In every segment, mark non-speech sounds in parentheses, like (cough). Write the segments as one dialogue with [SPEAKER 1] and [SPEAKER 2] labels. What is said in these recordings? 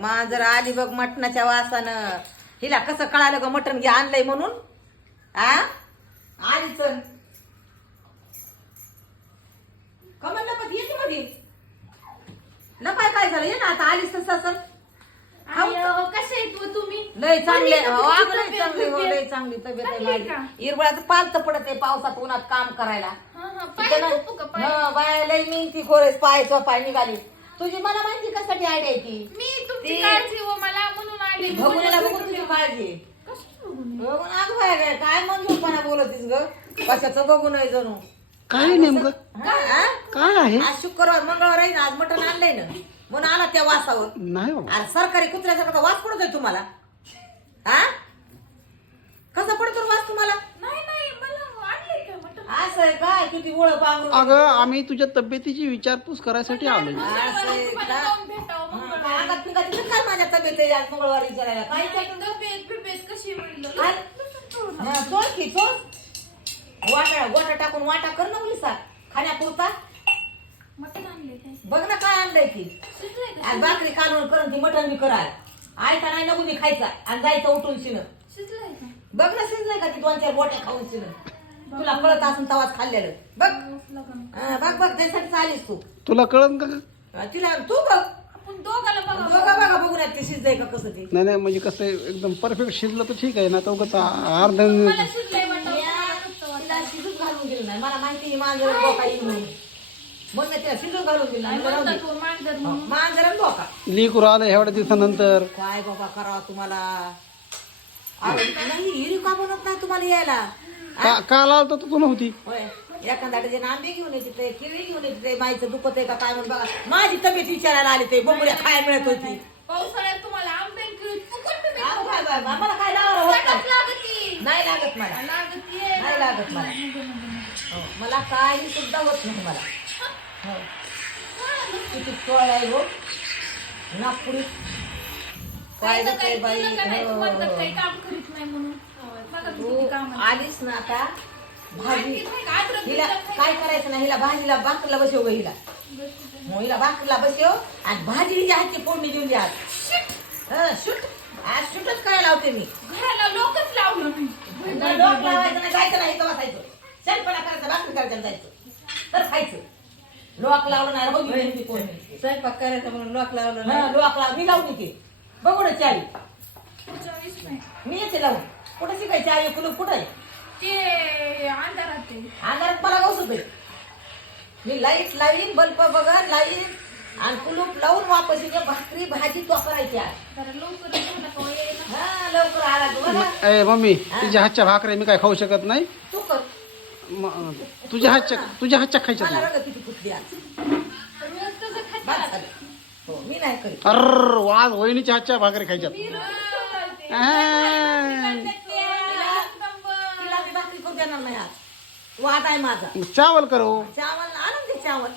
[SPEAKER 1] मांजर आली बघ मटणाच्या वासानं. हिला कसं कळालं ग मटण घे आणलंय म्हणून? आ? आली चल. कमल नपत ये की मध्ये नपाय काय झालं? ये ना आता आलीस तसं
[SPEAKER 2] अय्यो, कसे तुम्ही?
[SPEAKER 1] लय चांगले हो, अगं लय चांगली हो? लय चांगली तब्येत आहे? माझी. इरबळाचं पालत पडत आहे पावसात उन्हात काम करायला.
[SPEAKER 2] हा, हा, पाय पाय?
[SPEAKER 1] हं, बाया लय मी ती खोरेस पायचं पाय निघाली. तुझी मला माहिती कशासाठी आयडिया आहे ती?
[SPEAKER 2] मी तुमची
[SPEAKER 1] ती-
[SPEAKER 2] काळजी व मला म्हणून आली.
[SPEAKER 1] भगुनीला बघून तुझी काळजी.
[SPEAKER 2] कशाची बघून?
[SPEAKER 1] काय बोलतीस ग? कशाचं बघून आहे जणू.
[SPEAKER 3] काय नेमकं?
[SPEAKER 1] हा, हा?
[SPEAKER 3] काय आहे?
[SPEAKER 1] आज शुक्रवार मंगळवार आहे ना आज मटण आणलंय ना. म्हणून आला त्या वासावर.
[SPEAKER 3] नाही बाबा.
[SPEAKER 1] अरे सरकारी कुत्र्यासारखा वास पडतोय तुम्हाला. हा? कसा पडतो वास तुम्हाला?
[SPEAKER 2] नाही नाही मला आणलंय का मटण?
[SPEAKER 1] असं आहे काय किती ओळख
[SPEAKER 3] अगं आम्ही तुझ्या तब्येतीची विचारपूस करायसाठी आलोय.
[SPEAKER 1] असं आहे
[SPEAKER 2] तुम्हाला
[SPEAKER 1] का?
[SPEAKER 2] जाऊन भेटावं
[SPEAKER 1] आगात पिंगात काय माझ्या तब्येत आहे? आज मंगळवारी विचारायला काय. हा, चोळ की चोळ वाटा गोटा टाकून वाटा कर ना मुलीसा खाण्यापुरता बघ ना काय आणलंय की? आज भाकरी कालवण करून ती मटण बी कराय आयता नाही नको ती खायचा. आणि जायचं उठून शिन. बघ ना शिजलंय का ती दोन चार बोट्या खाऊन शिन. तुला कळत असून तवाच खाल्लेलं. बघ? हा, बघ बघ त्यासाठी चालीस तू.
[SPEAKER 3] तुला कळन का? ग?
[SPEAKER 1] तिला तू बघ.
[SPEAKER 2] आपण दोघाला बघा
[SPEAKER 1] बघा बघा बघून ते शिजलंय का कसं ते?
[SPEAKER 3] नाही नाही म्हणजे कसं आहे, एकदम परफेक्ट शिजलं तर ठीक आहे ना तो कसं अर्ध
[SPEAKER 2] मला शिजलंय वाटतं
[SPEAKER 1] तिला शिजून घालून गेलं नाही. मला माहिती आहे मांजर डोका येईल म्हणून. मग मी तिला शिजून घालून नाही राहू दे.
[SPEAKER 2] मांजर
[SPEAKER 1] आणि
[SPEAKER 3] लीकुर आलं एवढ्या दिवसानंतर.
[SPEAKER 1] काय बाबा करावं तुम्हाला? अरे, नाही हिरी का बनत नाही तुम्हाला यायला.
[SPEAKER 3] का काल आलं तर तू नव्हती?
[SPEAKER 1] होय. एखादा डझन आंबे घेऊन येते ते केळी घेऊन येते ते माईचं दुखत आहे का काय म्हणून बघा. माझी तब्येत विचारायला आली ते बोंबड्या खायला मिळत होती
[SPEAKER 2] पावसाळ्यात तुम्हाला आंबे फुकट
[SPEAKER 1] काय आम्हाला काय लावायला होत
[SPEAKER 2] फुकट
[SPEAKER 1] नाही.
[SPEAKER 2] लागती.
[SPEAKER 1] नाही लागत मला
[SPEAKER 2] लागतीये.
[SPEAKER 1] नाही लागत मला हो, मला काही सुद्धा होत नाही मला हो. किती चोळ आहे हो नागपुरी काय
[SPEAKER 2] ना
[SPEAKER 1] बाई
[SPEAKER 2] केलं का नाही?
[SPEAKER 1] हो.
[SPEAKER 2] काही काम करीत नाही म्हणून बघा किती.
[SPEAKER 1] आलीस ना आता भाजी
[SPEAKER 2] आणखी नाही का? अद्रक
[SPEAKER 1] हिला
[SPEAKER 2] बिद्रक
[SPEAKER 1] काय करायचं ना हिला भाजीला भाकरीला बसव हिला हो, हिला भाकरीला बसव आणि भाजी हिच्या हातची फोडणी देऊन द्या. हं, शूट. आज शूटच करायला लावते मी.
[SPEAKER 2] घराला लोकच लावलं नाही.
[SPEAKER 1] नाही, डोक लावायचं नाही जायचं नाही इथं बसायचं. शेणपणा करायचा भाकरी करायचं जायचं. तर खायचं. लोक लावलं नाही बघ हिची फोडणी.
[SPEAKER 4] स्वयंपाक करायचा म्हणून लॉक लावलं
[SPEAKER 1] हं, लोक लाव मी लावून येते. बघू ना चावी.
[SPEAKER 2] नाही.
[SPEAKER 1] मी येते लावून. कुठं शिकायची आई कुलूप कुठं आहे?
[SPEAKER 2] ते अंधारात आहे.
[SPEAKER 1] अंधारात मला गावसत आहे मी लाइट लावीन बल्ब बघा लाईन आणि कुलूप लावून वापस येते भाकरी भाजी तो करायची
[SPEAKER 2] लवकर.
[SPEAKER 1] हा आला तू बघा
[SPEAKER 3] ए मम्मी तुझ्या हातच्या भाकऱ्या मी काय खाऊ शकत नाही?
[SPEAKER 1] तू कर.
[SPEAKER 3] म- तुझ्या हातच्या तुझ्या हातच्या खायच्या
[SPEAKER 1] मला
[SPEAKER 3] नाही
[SPEAKER 1] किती आज. झालं. हो मी नाही करीत.
[SPEAKER 3] अर वाज वहिनीच्या हातच्या खायच्यात. आ.
[SPEAKER 1] तिला मी भाकरी करू देणार नाही आज. वाद आहे माझा.
[SPEAKER 3] चावल करू.
[SPEAKER 1] चावल चावल.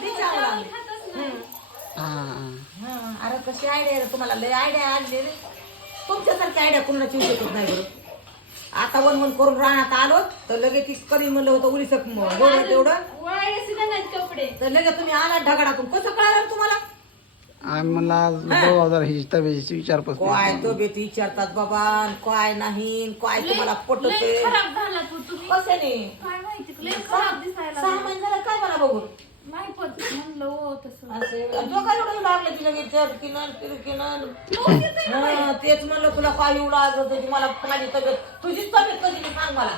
[SPEAKER 1] दे चावल.
[SPEAKER 3] हा
[SPEAKER 1] हं, अरे कशी आयडिया रे तुम्हाला लय आयडिया आली रे. तुमच्यासारखी आयडिया कोणाला चिवू शकत नाही बरं. आता वन वन करून राहण्यात आलो तर लगेच ती कधी म्हणलं होतं उलीस बोललं तेवढं.
[SPEAKER 2] कपडे.
[SPEAKER 1] तर लगेच तुम्ही आला ढगाडातून. कसं कळालं तुम्हाला?
[SPEAKER 3] आम्ही म्हणला आज बघू जरा हिची तब्येतीची विचारपूस
[SPEAKER 1] काय तो बेत विचारतात बाबा काय नाही काय तुम्हाला पटत
[SPEAKER 2] लय खराब झाला तू तुम्ही.
[SPEAKER 1] कशाने
[SPEAKER 2] काय माहिती लय खराब दिसायला
[SPEAKER 1] सहा महिने झालं काय मला बघून?
[SPEAKER 2] नाही पण म्हणलं हो तसं.
[SPEAKER 1] असे जो काय एवढं लागलं तिला विचार. हा, तेच म्हणलं तुला काय एवढं आज होतं मला माझी तब्येत तुझी तब्येत कधी सांग मला.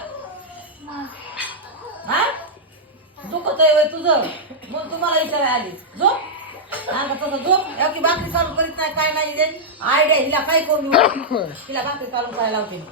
[SPEAKER 1] हा? दुखत आहे तुझं. मग तुम्हाला विचारायला आली. झोप. सांगा तसं झोप एवढी भाकरी चालू करीत नाही काय नाही आयडिया हिला काय करून देऊ? (coughs) हिला भाकरी चालू करायला लावते.